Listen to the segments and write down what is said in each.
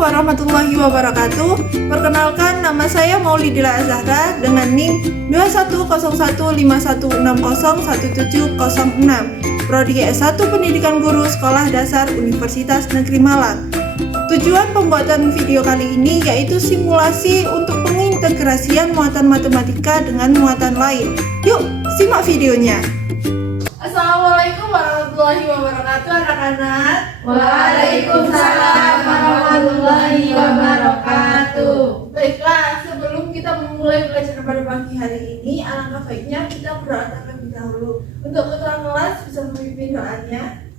warahmatullahi wabarakatuh. Perkenalkan, nama saya Maulidila Azahra dengan NIM 210151601706, Prodi S1 Pendidikan Guru Sekolah Dasar Universitas Negeri Malang. Tujuan pembuatan video kali ini yaitu simulasi untuk pengintegrasian muatan matematika dengan muatan lain. Yuk, simak videonya. Assalamualaikum warahmatullahi wabarakatuh anak-anak. Waalaikumsalam warahmatullahi wabarakatuh. Baiklah, sebelum kita memulai pelajaran pada pagi hari ini, alangkah baiknya kita berdoa terlebih dahulu. Untuk ketua kelas bisa memimpin doanya.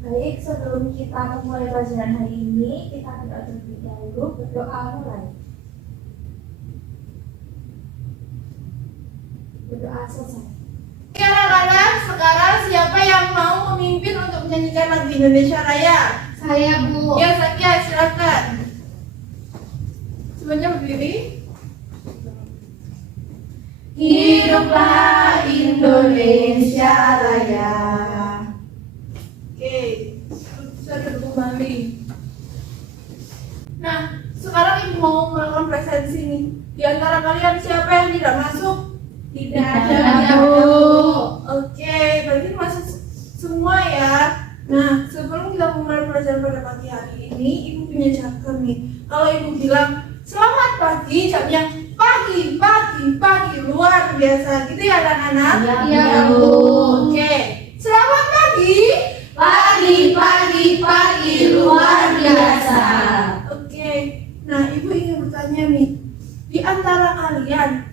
Baik, sebelum kita memulai pelajaran hari ini, kita berdoa terlebih dahulu. Berdoa mulai. Berdoa selesai. Oke anak-anak, sekarang siapa yang mau memimpin untuk menyanyikan lagu Indonesia Raya? Saya, Bu. Ya, Sakia, silakan. Semuanya berdiri. Hiduplah Indonesia Raya. Oke, bisa duduk kembali. Nah, sekarang Ibu mau melakukan presensi nih. Di antara kalian siapa yang tidak masuk? Tidak ada, Bu. Oke, berarti masuk semua ya. Nah, sebelum kita memulai pelajaran pada pagi hari ini, Ibu punya charter nih. Kalau Ibu bilang selamat pagi, jamnya pagi, luar biasa gitu ya anak-anak? Iya, Bu. Oke, selamat pagi. Pagi, luar biasa. Oke, nah Ibu ingin bertanya nih, di antara kalian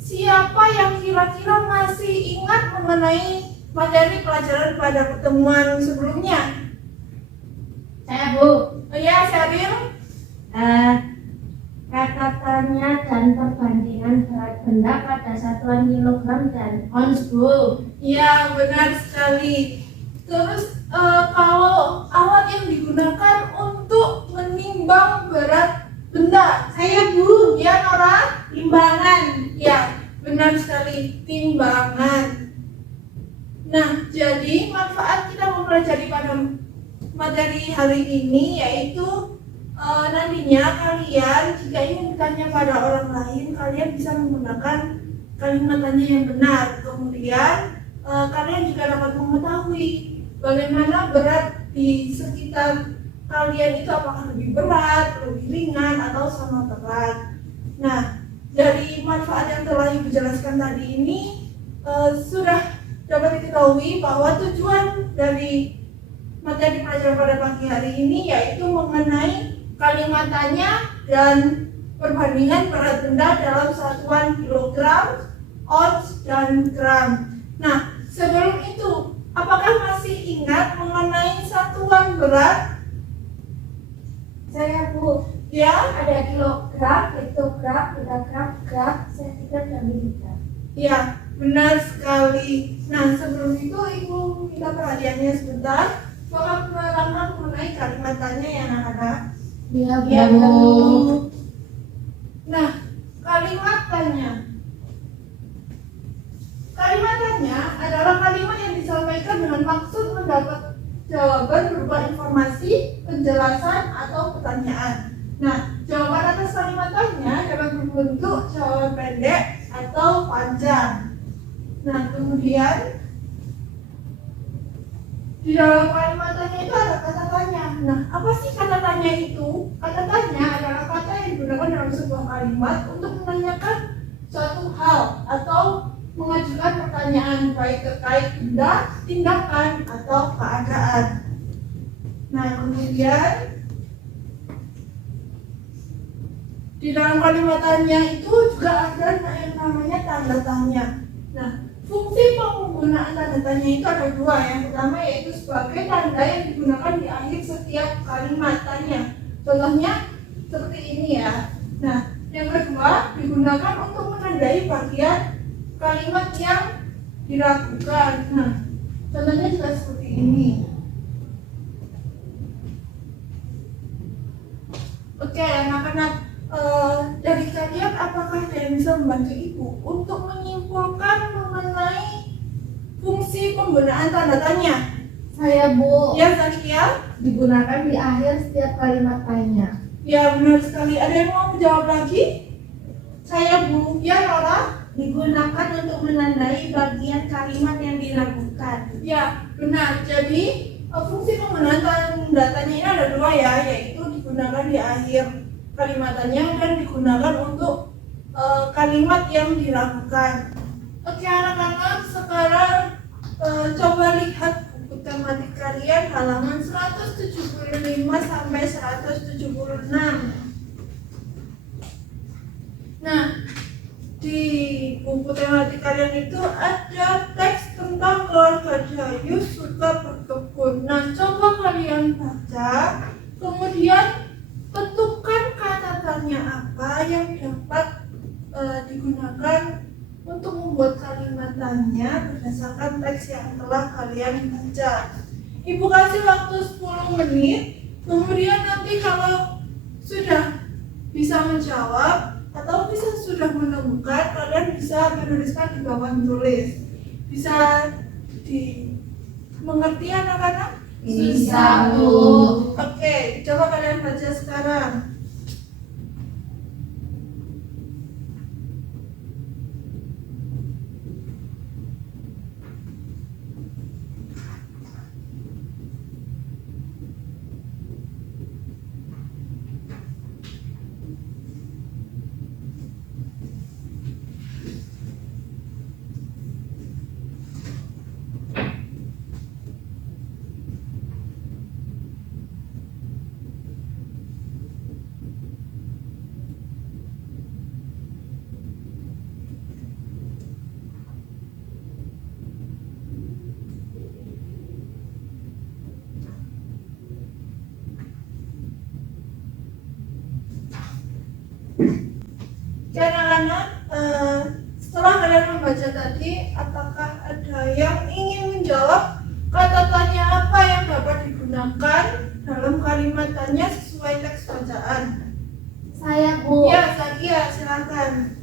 siapa yang kira-kira masih ingat mengenai materi pelajaran pada pertemuan sebelumnya? Saya, Bu. Oh ya, Syaril? Kata tanya dan perbandingan berat benda pada satuan kilogram dan ons, Bu. Ya, benar sekali. Terus kalau alat yang digunakan untuk menimbang berat benda? Saya, Bu. Ya, Nora? Timbangan. Ya, benar sekali, timbangan. Nah, jadi manfaat kita mempelajari pada materi hari ini yaitu nantinya kalian jika ingin bertanya pada orang lain, kalian bisa menggunakan kalimat tanya yang benar. Kemudian kalian juga dapat mengetahui bagaimana berat di sekitar kalian itu, apakah lebih berat, lebih ringan, atau sama berat. Nah, dari manfaat yang telah Ibu jelaskan tadi ini sudah dapat diketahui bahwa tujuan dari materi pelajaran pada pagi hari ini yaitu mengenai kalimat tanya dan perbandingan berat benda dalam satuan kilogram, ons, dan gram. Nah, sebelum itu, apakah masih ingat mengenai satuan berat? Saya, Bu. Ya, Ada kilogram, hektogram, pentagram, gram, sentigram, dan miligram. ya, benar sekali. Nah, sebelum itu Ibu minta perhatiannya sebentar. Apakah menerangkan mengenai kalimat tanya ya anak-anak? Iya, Ya, Bu. Nah, kalimat tanya. Kalimat tanya adalah kalimat yang disampaikan dengan maksud mendapat jawaban berupa informasi, penjelasan, atau pertanyaan. Nah, jawaban atas kalimat tanya dapat berbentuk jawaban pendek atau panjang. Nah, kemudian di dalam kalimat tanya itu ada kata tanya. Nah, apa sih kata tanya itu? Kata tanya adalah kata yang digunakan dalam sebuah kalimat untuk menanyakan suatu hal atau mengajukan pertanyaan baik terkait benda, tindakan, atau keadaan. Nah, kemudian di dalam kalimat tanya itu juga ada yang namanya tanda tanya. Nah, fungsi penggunaan tanda tanya itu ada dua. Yang pertama yaitu sebagai tanda yang digunakan di akhir setiap kalimat tanya. Contohnya seperti ini ya. Nah, yang kedua digunakan untuk menandai bagian kalimat yang diragukan. Nah, contohnya juga seperti ini. Oke, anak-anak, dari kalian apakah ada yang bisa membantu Ibu untuk menyimpulkan mengenai fungsi penggunaan tanda tanya? Saya, Bu. Ya, Zakia? Digunakan di akhir setiap kalimat tanya. Ya benar sekali. Ada yang mau menjawab lagi? Saya Bu, Ya Nora? digunakan untuk menandai bagian kalimat yang diragukan. Ya benar. Jadi fungsi penggunaan tandanya ini ada dua ya, yaitu digunakan di akhir kalimatannya dan digunakan untuk kalimat yang diragukan. Oke anak-anak, sekarang coba lihat buku tematik kalian halaman 175 sampai 176. Nah, di buku tematik kalian itu ada teks tentang keluarga Dayu suka berkebun. Nah, coba kalian baca, kemudian tentukan kata tanya apa yang dapat digunakan untuk membuat kalimat tanya berdasarkan teks yang telah kalian baca. Ibu kasih waktu 10 menit, kemudian nanti kalau sudah bisa menjawab atau bisa sudah menemukan, kalian bisa menuliskan di bawah tulis. Bisa dimengerti anak-anak? Bisa, Bu. Oke, coba kalian baca sekarang. Ya anak-anak, setelah kalian membaca tadi, apakah ada yang ingin menjawab kata tanya apa yang dapat digunakan dalam kalimat tanya sesuai teks bacaan? Saya Bu. Ya, Zakia, silakan.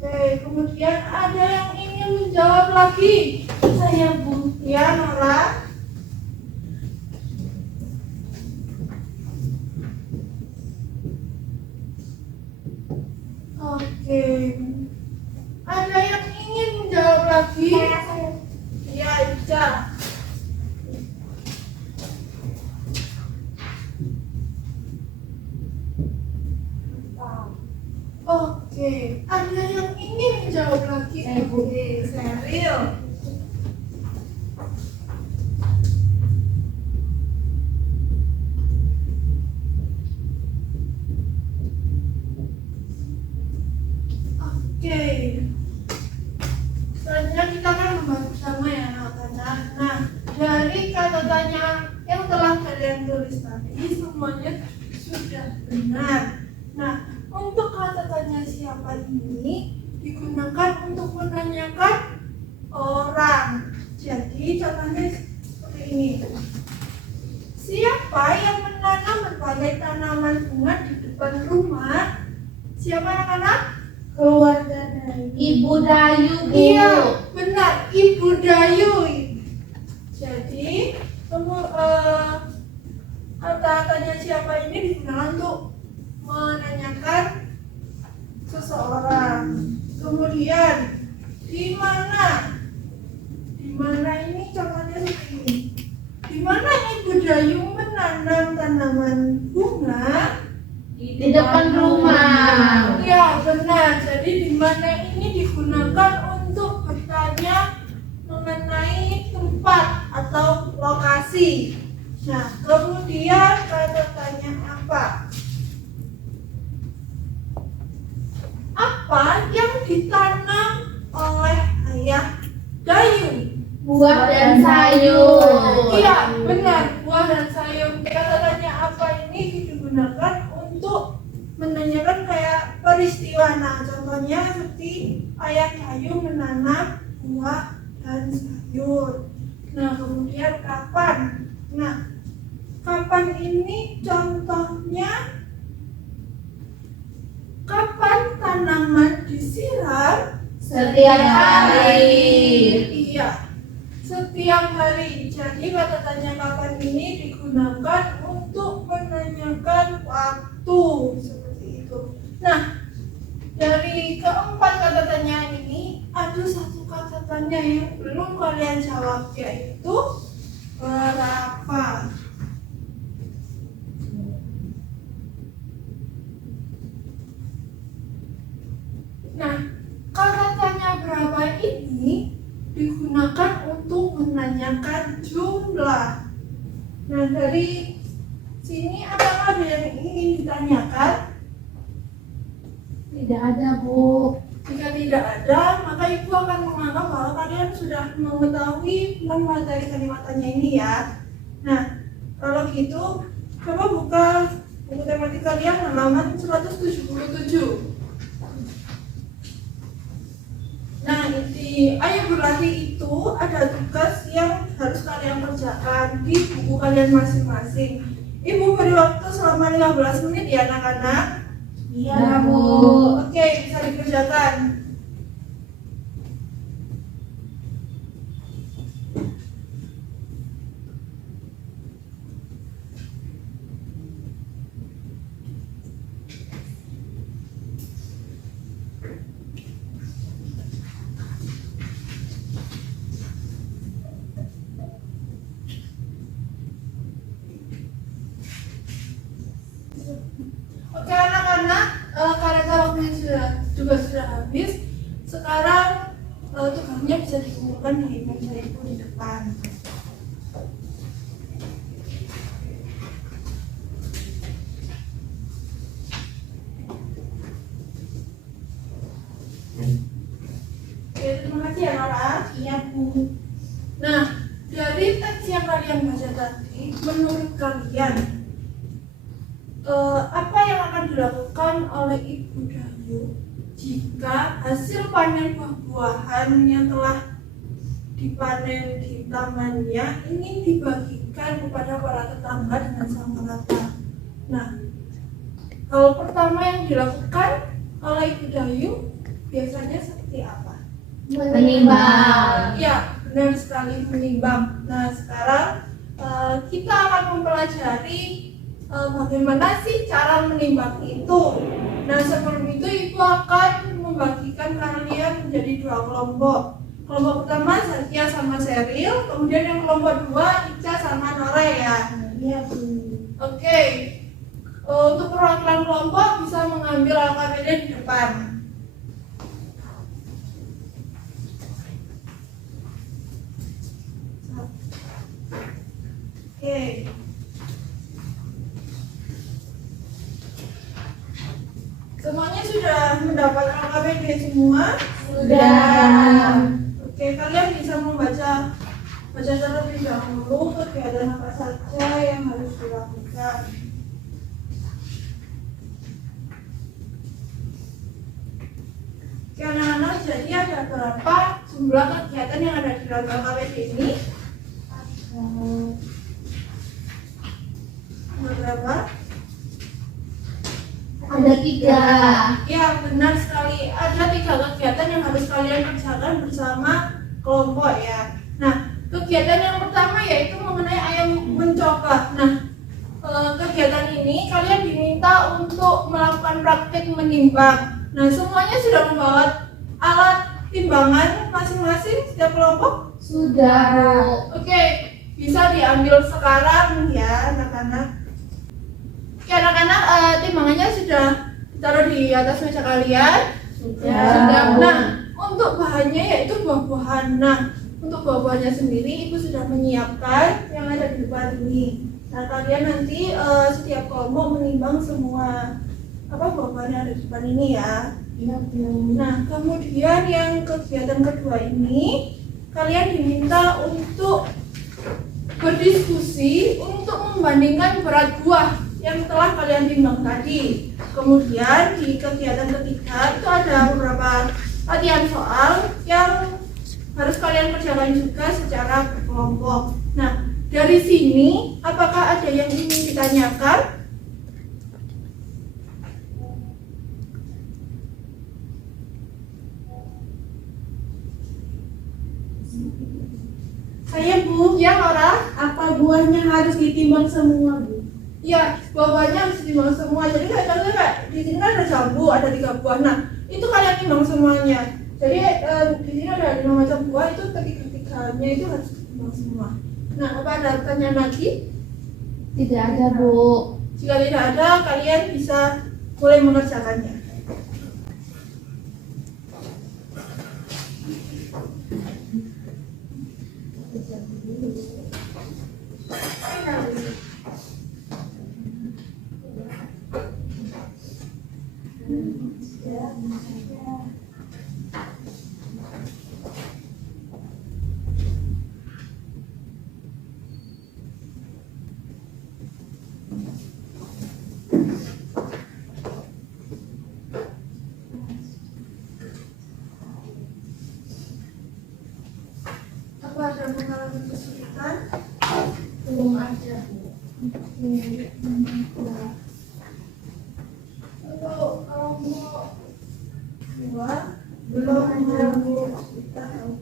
Oke, kemudian ada yang ingin menjawab lagi? Saya Bu. Ya, Nora. Oke. Ada yang ingin menjawab lagi? Saya. Ya, Ica. Oke. Ada yang ingin menjawab lagi? Saya, Bu. Oke, Seril. Oke. Selanjutnya kita akan membahas bersama ya anak-anak. Nah, dari kata tanya yang telah kalian tulis tadi semuanya sudah benar. Nah, untuk kata tanya siapa ini digunakan untuk menanyakan orang. Jadi contohnya seperti ini. Siapa yang menanam berbagai tanaman bunga di depan rumah? Siapa anak-anak? Keluarga dari Ibu Dayu, Bu. Iya, benar, Ibu Dayu. Jadi, kata-katanya siapa ini digunakan untuk menanyakan seseorang. Kemudian, di mana? Di mana ini contohnya seperti ini. Di mana Ibu Dayu menanam tanaman bunga? Di depan rumah. Ya benar. Jadi di mana ini digunakan untuk bertanya mengenai tempat atau lokasi. Nah, kemudian kata tanya apa? Apa yang ditanam oleh ayah Dayu? Buah dan sayur. Iya, benar. Buah dan sayur. Kata tanya apa ini digunakan untuk menanyakan kayak peristiwa. Nah, contohnya seperti ayah Dayu menanam buah dan sayur. Nah, kemudian kapan? Nah, kapan ini contohnya kapan tanaman disiram Setiap hari. Iya, setiap hari. Jadi kata tanya kapan ini digunakan untuk menanyakan waktu seperti itu. Nah, dari keempat kata tanya ini ada satu kata tanya yang belum kalian jawab, yaitu berapa. Nah, kata tanya berapa ini digunakan untuk menanyakan jumlah. Nah, dari sini apakah ada yang ingin ditanyakan? Tidak ada, Bu. Jika tidak ada, maka ibu akan menganggap bahwa kalian sudah mengetahui tentang materi kalimat tanya ini ya. Nah, kalau gitu, coba buka buku tematik kalian halaman 177. Nah, di Ayo Berlatih itu ada tugas yang harus kalian kerjakan di buku kalian masing-masing. Ibu beri waktu selama 15 menit ya anak-anak. Iya, Bu. Oke, bisa dikerjakan. Oke anak-anak, karena waktunya sudah habis. Sekarang tugasnya bisa dikumpulkan di meja ibu di depan. Oke, terima kasih ya Nora. Iya, Bu. Nah, dari teks yang kalian baca tadi, menurut kalian apa yang akan dilakukan oleh Ibu Dayu jika hasil panen buah-buahan yang telah dipanen di tamannya ingin dibagikan kepada para tetangga dengan sama rata? Nah, hal pertama yang dilakukan oleh Ibu Dayu biasanya seperti apa? Menimbang. Ya, benar sekali, menimbang. Nah, sekarang kita akan mempelajari bagaimana sih cara menimbang itu. Nah, sebelum itu ibu akan membagikan kalian menjadi dua kelompok. Kelompok pertama Satya sama Seril, kemudian yang kelompok dua Ica sama Nora ya. Iya, Bu. Oke. Untuk perwakilan kelompok bisa mengambil AKBD di depan. Oke. Semuanya sudah mendapat AKBD semua? Sudah. Oke, kalian bisa membaca terlebih dahulu kegiatan apa saja yang harus dilakukan. Oke anak-anak, jadi ada berapa jumlah kegiatan yang ada di dalam AKBD ini? Berapa? Ada 3. Ya, benar sekali. Ada 3 kegiatan yang harus kalian kerjakan bersama kelompok ya. Nah, kegiatan yang pertama yaitu mengenai ayam mencoba. Nah, kegiatan ini kalian diminta untuk melakukan praktik menimbang. Nah, semuanya sudah membawa alat timbangan masing-masing setiap kelompok? Sudah, Bu. Oke, bisa diambil sekarang ya anak-anak. Oke anak-anak, timbangannya sudah ditaruh di atas meja kalian. Sudah. Nah, untuk bahannya yaitu buah-buahan. Nah, untuk buah-buahannya sendiri ibu sudah menyiapkan yang ada di depan ini. Nah, kalian nanti setiap kelompok menimbang semua buah-buahan yang ada di depan ini ya. Iya, Bu. Nah, kemudian yang kegiatan kedua ini kalian diminta untuk berdiskusi untuk membandingkan berat buah yang telah kalian timbang tadi. Kemudian di kegiatan ketiga itu ada beberapa latihan soal yang harus kalian kerjakan juga secara berkelompok. Nah, dari sini apakah ada yang ingin ditanyakan? ya Laura? Apa buahnya harus ditimbang semua, Bu? Iya, buah-buahnya harus ditimbang semua. Jadi kayak contohnya kayak di sini kan ada jambu, ada 3 buah. Nah, itu kalian timbang semuanya. Jadi di sini ada 5 macam buah, itu ketiga-tiganya itu harus ditimbang semua. Nah, apa ada pertanyaan lagi? Tidak ada, Bu. Jika tidak ada, kalian bisa mulai mengerjakannya. Apa ada mengalami kesulitan? Belum ada, Bu. Untuk kelompok 2 belum mengalami kesulitan.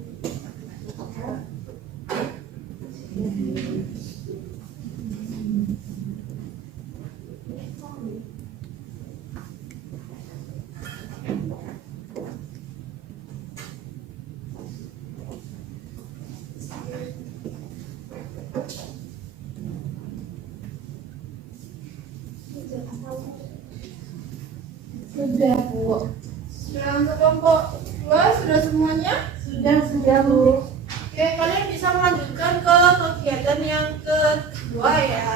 Sudah, Bu. Sudah untuk kelompok 2 sudah semuanya? Sudah, Bu. Oke, kalian bisa melanjutkan ke kegiatan yang kedua ya.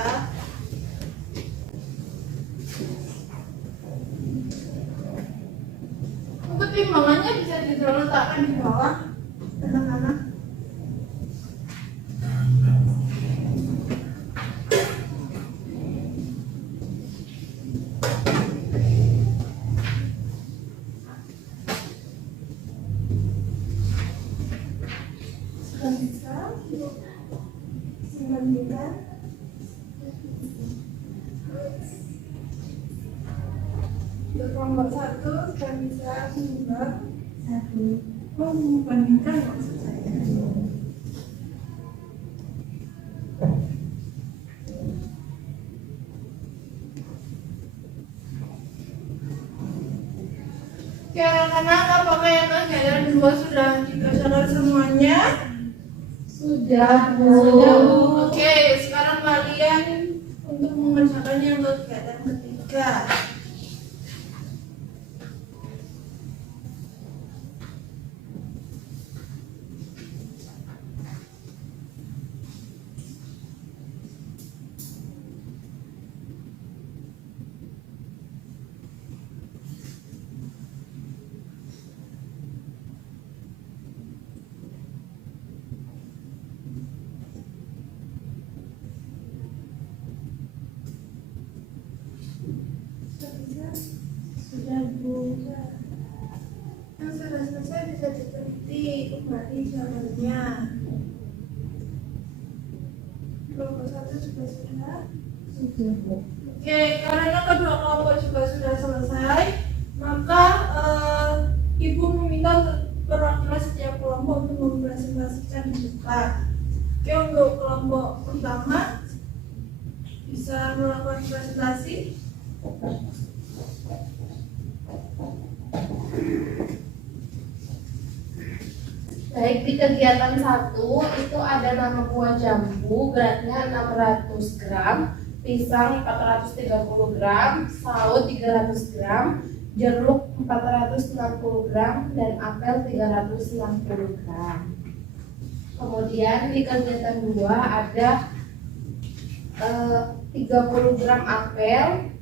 Untuk timbangannya bisa diletakkan di bawah anak-anak. Untuk kelompok 1 sudah bisa menimbang 1. Oh, membandingkan maksud saya. Oke anak-anak, apakah yang kegiatan 2 sudah dikerjakan semuanya? Sudah, Bu. Oke, sekarang kalian untuk mengerjakan yang kegiatan ketiga. Sudah, Bu. Yang sudah selesai bisa diteliti kembali jawabannya. Kelompok 1 juga sudah. Sudah, Bu. Oke, karena kedua kelompok juga sudah selesai, maka Ibu meminta untuk perwakilan setiap kelompok untuk mempresentasikan di depan. Oke, untuk kelompok pertama bisa melakukan presentasi. Baik, di kegiatan 1 itu ada nama buah jambu beratnya 600 gram, pisang 430 gram, saus 300 gram, jeruk 460 gram, dan apel 360 gram. Kemudian di kegiatan 2 ada 30 gram apel,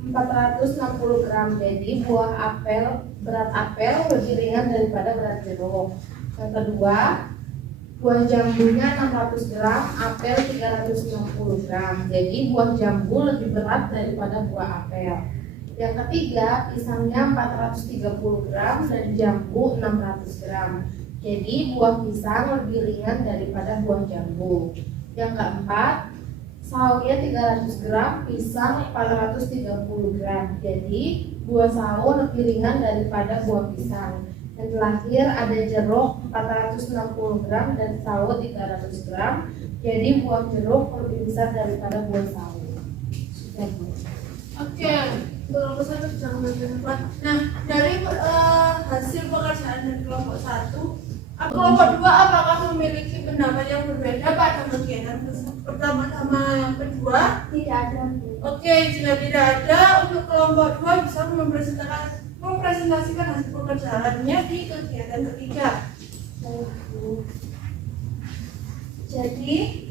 460 gram. Jadi berat apel lebih ringan daripada berat jeruk. Yang kedua, buah jambunya 600 gram, apel 360 gram. Jadi buah jambu lebih berat daripada buah apel. Yang ketiga, pisangnya 430 gram dan jambu 600 gram. Jadi buah pisang lebih ringan daripada buah jambu. Yang keempat, sausnya 300 gram, pisang 430 gram. Jadi buah saus lebih ringan daripada buah pisang. Dan terakhir ada jeruk 460 gram dan sawo 300 gram. Jadi buah jeruk lebih besar daripada buah sawo. Sudah, Bu. Oke, kelompok satu jangan berdebat. Nah, dari hasil pekerjaan dari kelompok satu, kelompok dua apakah memiliki pendapat yang berbeda pada kegiatan pertama sama yang kedua? Tidak ada, Bu. Oke, jika tidak ada, untuk kelompok dua bisa mempresentasikan hasil pekerjaannya di kegiatan ketiga. Baik, Bu. Jadi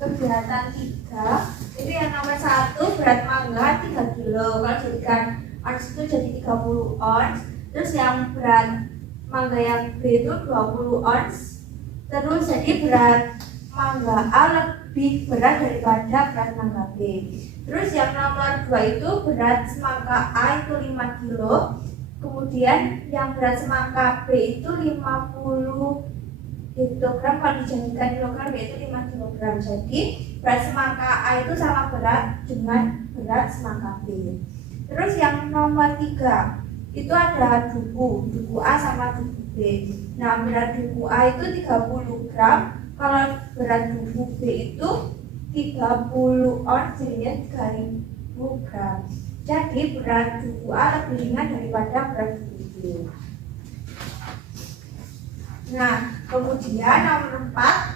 kegiatan 3 itu yang nomor 1 berat mangga 3 kilo. Kalau jadikan ons itu jadi 30 ons. Terus yang berat mangga yang B itu 20 ons. Terus jadi berat mangga A lebih berat daripada berat mangga B. Terus yang nomor 2 itu berat semangka A itu 5 kilo. Kemudian yang berat semangka B itu 50 hektogram, kalau dijadikan kilogram yaitu 5 kilogram. Jadi berat semangka A itu sama berat dengan berat semangka B. Terus yang nomor 3 itu ada duku A sama duku B. Nah, berat duku A itu 30 gram, kalau berat duku B itu 30 ons, jadinya 3000 gram. Jadi berat duku A lebih ringan daripada berat duku B. Nah, kemudian nomor 4,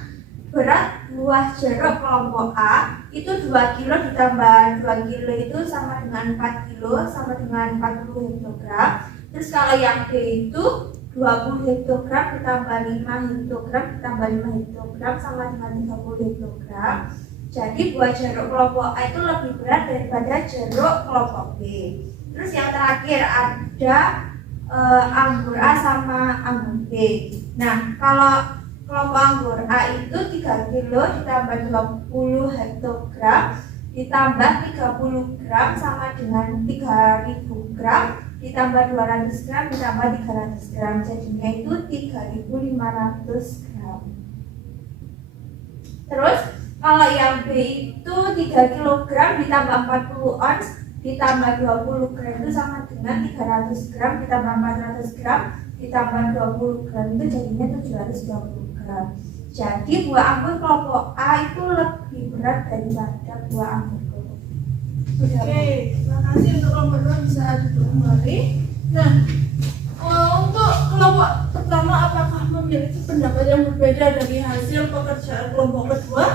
berat buah jeruk kelompok A itu 2 kilo ditambah 2 kilo itu sama dengan 4 kilo, sama dengan 40 hektogram. Terus kalau yang B itu 20 hektogram ditambah 5 hektogram ditambah 5 hektogram sama dengan 30 hektogram. Jadi buah jeruk kelompok A itu lebih berat daripada jeruk kelompok B. Terus yang terakhir ada anggur A sama anggur B. Nah, kalau kelompok anggur A itu 3 kilo ditambah 20 hektogram ditambah 30 gram sama dengan 3000 gram ditambah 200 gram ditambah 300 gram, jadinya itu 3500 gram. Terus kalau yang B itu 3 kilogram ditambah 40 ons ditambah 20 gram itu sama dengan 300 gram ditambah 400 gram ditambah 20 gram itu jadinya 720 gram. Jadi buah anggur kelompok A itu lebih berat daripada buah anggur kelompok B. Oke, terima kasih untuk kelompok dua bisa duduk kembali. Nah, untuk kelompok pertama apakah memiliki pendapat yang berbeda dari hasil pekerjaan kelompok kedua?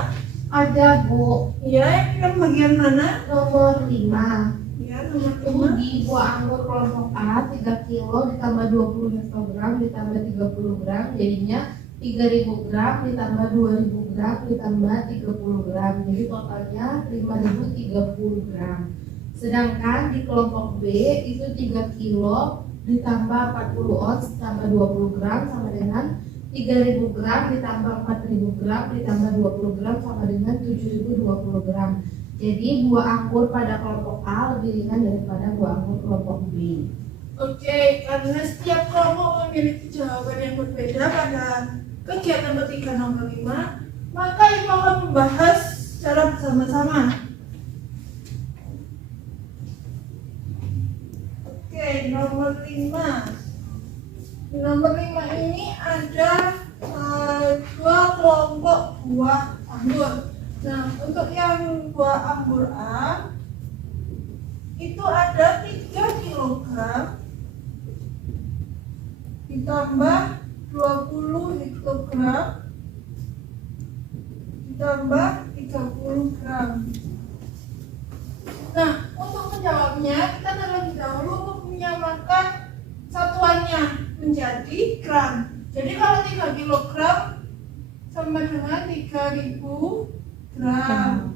Ada, Bu. Ya, yang bagian mana? Nomor 5. Ya, nomor 5. Di buah anggur kelompok A 3 kilo ditambah 20 hektogram ditambah 30 gram jadinya 3000 gram ditambah 2000 gram ditambah 30 gram, jadi totalnya 5030 gram. Sedangkan di kelompok B itu 3 kilo ditambah 40 ons ditambah 20 gram sama dengan 3000 gram ditambah 4000 gram ditambah 20 gram sama dengan 7020 gram. Jadi buah anggur pada kelompok A lebih ringan daripada buah anggur kelompok B. Oke, karena setiap kelompok memiliki jawaban yang berbeda pada kegiatan ketiga nomor 5, maka Ibu akan membahas secara bersama-sama. Oke, nomor 5. Di nomor 5 ini ada dua kelompok buah anggur. Nah, untuk yang buah anggur A itu ada 3 kilogram ditambah 20 hektogram ditambah 30 gram. Nah, untuk menjawabnya kita terlebih dahulu untuk menyamakan satuannya menjadi gram. Jadi kalau 3 kilogram sama dengan 3000 gram.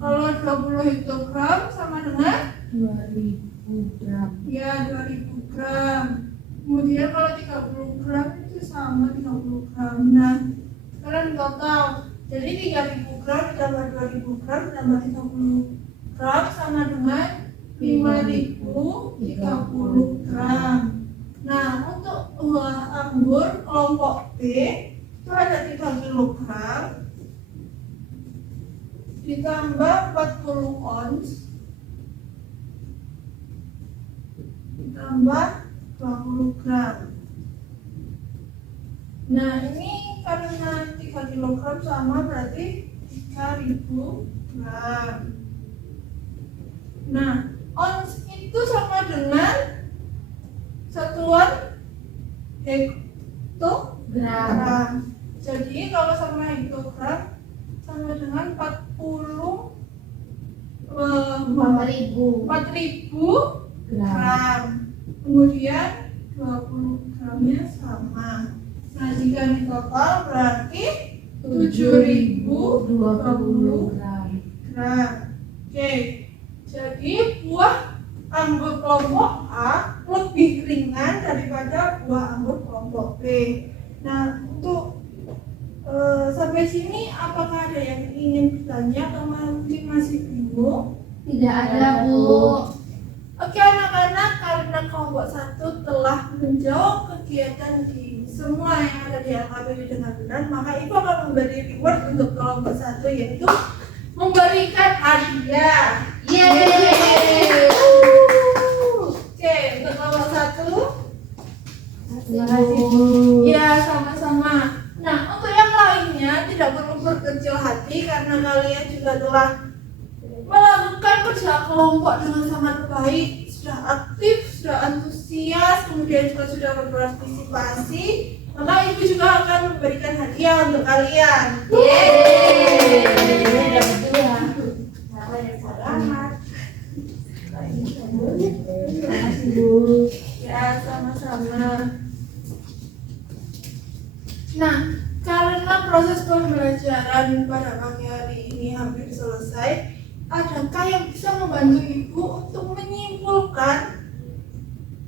Kalau 20 hektogram sama dengan 2000 gram. ya 2000 gram. Kemudian kalau 30 gram itu sama 30 gram. Nah, sekarang total. Jadi 3000 gram ditambah 2000 gram ditambah 30 gram sama dengan 5030 gram. Nah, untuk buah anggur kelompok B itu ada 3 kilogram ditambah 40 ons ditambah 20 gram. Nah, ini karena 3 kilogram sama berarti 3.000 gram. Nah, ons itu sama dengan satuan hektogram. Jadi kalau sama hektogram sama dengan 4.000 gram. Kemudian 20 gramnya sama. Nah, jika di total berarti 7.020 gram. Oke, jadi buah anggur kelompok A lebih ringan daripada buah anggur kelompok B. Nah, untuk sampai sini apakah ada yang ingin bertanya atau mungkin masih bingung? Tidak ada, Bu. Oke anak-anak, karena kelompok 1 telah menjawab kegiatan di semua yang ada di LKPD dengan benar, maka Ibu akan memberi reward untuk kelompok 1, yaitu memberikan hadiah. Yeay. Oke, untuk kelompok 1, Terima kasih, Bu. ya sama-sama. Nah, untuk yang lainnya tidak perlu berkecil hati karena kalian juga telah melakukan kerja kelompok dengan sangat baik, sudah aktif, sudah antusias, kemudian juga sudah berpartisipasi. Maka Ibu juga akan memberikan hadiah untuk kalian. Yeay. Dapat 2. Selamat. Terima kasih, Bu. Ya, sama-sama. Nah, karena proses pembelajaran pada pagi hari ini hampir selesai, adakah yang bisa membantu Ibu untuk menyimpulkan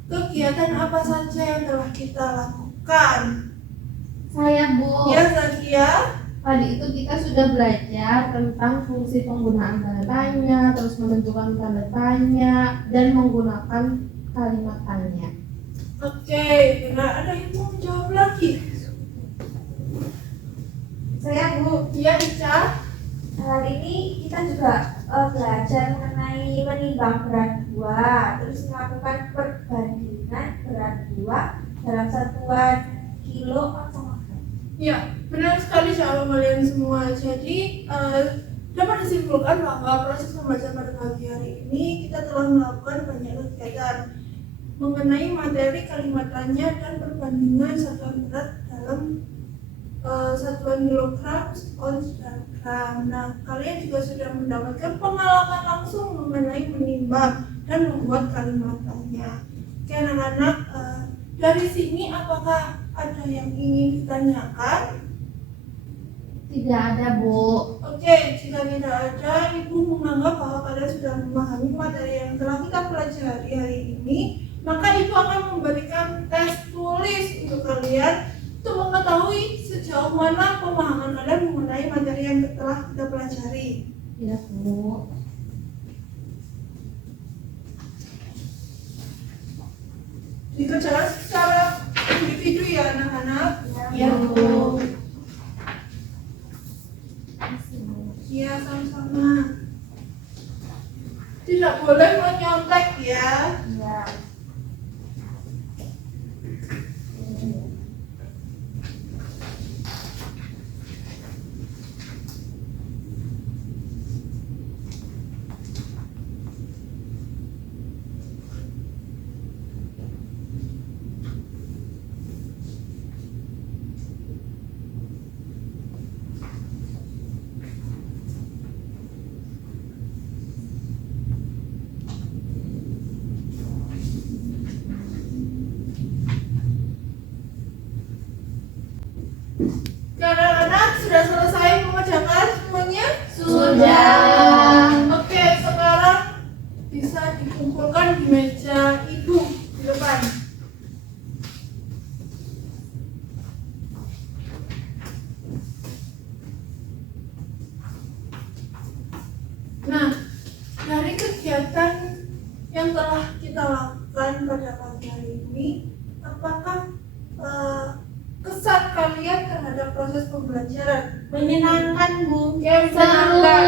kegiatan apa saja yang telah kita lakukan? Saya, Bu. Ya, Zakia. Tadi itu kita sudah belajar tentang fungsi penggunaan tanda tanya, terus menentukan tanda tanya, dan menggunakan kalimat tanya. Oke, benar. Ada yang mau menjawab lagi? Saya Bu, Ya, Ica. hari ini kita juga belajar mengenai menimbang berat buah, terus melakukan perbandingan berat buah dalam satuan kilo sama gram. Ya, benar sekali jawaban kalian semua. Jadi dapat disimpulkan bahwa proses pembelajaran pada pagi hari ini kita telah melakukan banyak kegiatan mengenai materi kalimat tanya dan perbandingan satuan berat dalam satuan kilogram, ons, dan gram. Nah, kalian juga sudah mendapatkan pengalaman langsung mengenai menimbang dan membuat kalimat tanya. Oke anak-anak, dari sini apakah ada yang ingin ditanyakan? Tidak ada, Bu. Oke, jika tidak ada, Ibu menganggap bahwa kalian sudah memahami materi yang telah kita pelajari hari ini, maka Ibu akan memberikan tes tulis untuk kalian untuk mengetahui sejauh mana pemahaman kalian mengenai materi yang telah kita pelajari. Tidak, Bu. Dikerjakan secara individu ya anak-anak. Ya, Bu. Iya, sama-sama. Tidak boleh menyontek ya. Ya. Anak-anak sudah selesai mengerjakan semuanya? Sudah. Oke, sekarang bisa dikumpulkan di meja Ibu di depan. Nah, dari kegiatan yang telah kita lakukan pada pagi hari ini, apakah kesan kalian terhadap proses pembelajaran? Menyenangkan, Bu. Ya, Seru. menyenangkan.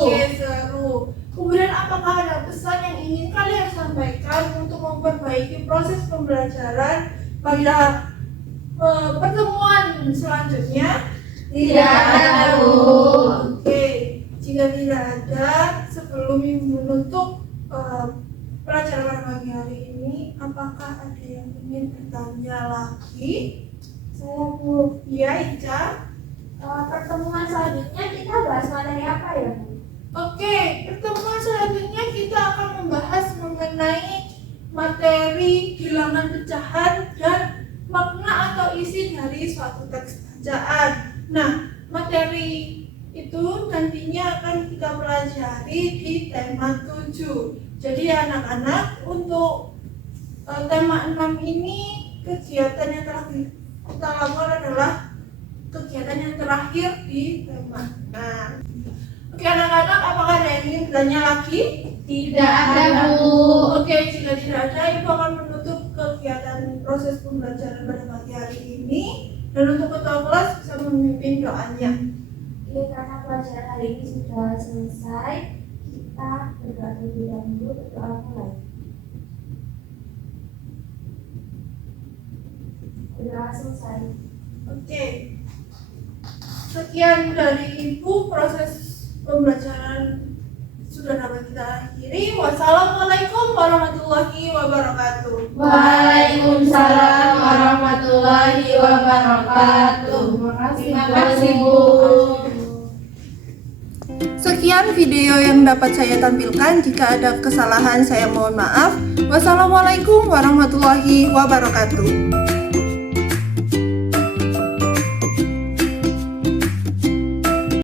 Oke, seru. Kemudian apakah ada pesan yang ingin kalian sampaikan untuk memperbaiki proses pembelajaran pada pertemuan selanjutnya? Tidak ada, Bu. Oke, jika tidak ada, sebelum menutup pelajaran pada pagi hari ini, apakah ada yang ingin bertanya lagi? Saya, Bu. Ya, Ica. Pertemuan selanjutnya kita bahas materi apa ya, Bu? Oke, pertemuan selanjutnya kita akan membahas mengenai materi bilangan pecahan dan makna atau isi dari suatu teks bacaan. Nah, materi itu nantinya akan kita pelajari di tema 7. Jadi anak-anak, untuk tema 6 ini kegiatan yang telah kita lakukan adalah kegiatan yang terakhir di tema 6. Oke anak-anak, apakah ada yang ingin bertanya lagi? Tidak ada, Bu. Oke, jika tidak ada, Ibu akan menutup kegiatan proses pembelajaran pada pagi hari ini. Dan untuk ketua kelas bisa memimpin doanya. Oke, karena pelajaran hari ini sudah selesai, kita berdoa terlebih dahulu. Berdoa mulai. Berdoa selesai. Oke. Sekian dari Ibu, proses pembelajaran sudah dapat kita akhiri. Wassalamualaikum warahmatullahi wabarakatuh. Waalaikumsalam warahmatullahi wabarakatuh. Terima kasih, Bu. Sekian video yang dapat saya tampilkan. Jika ada kesalahan, saya mohon maaf. Wassalamualaikum warahmatullahi wabarakatuh.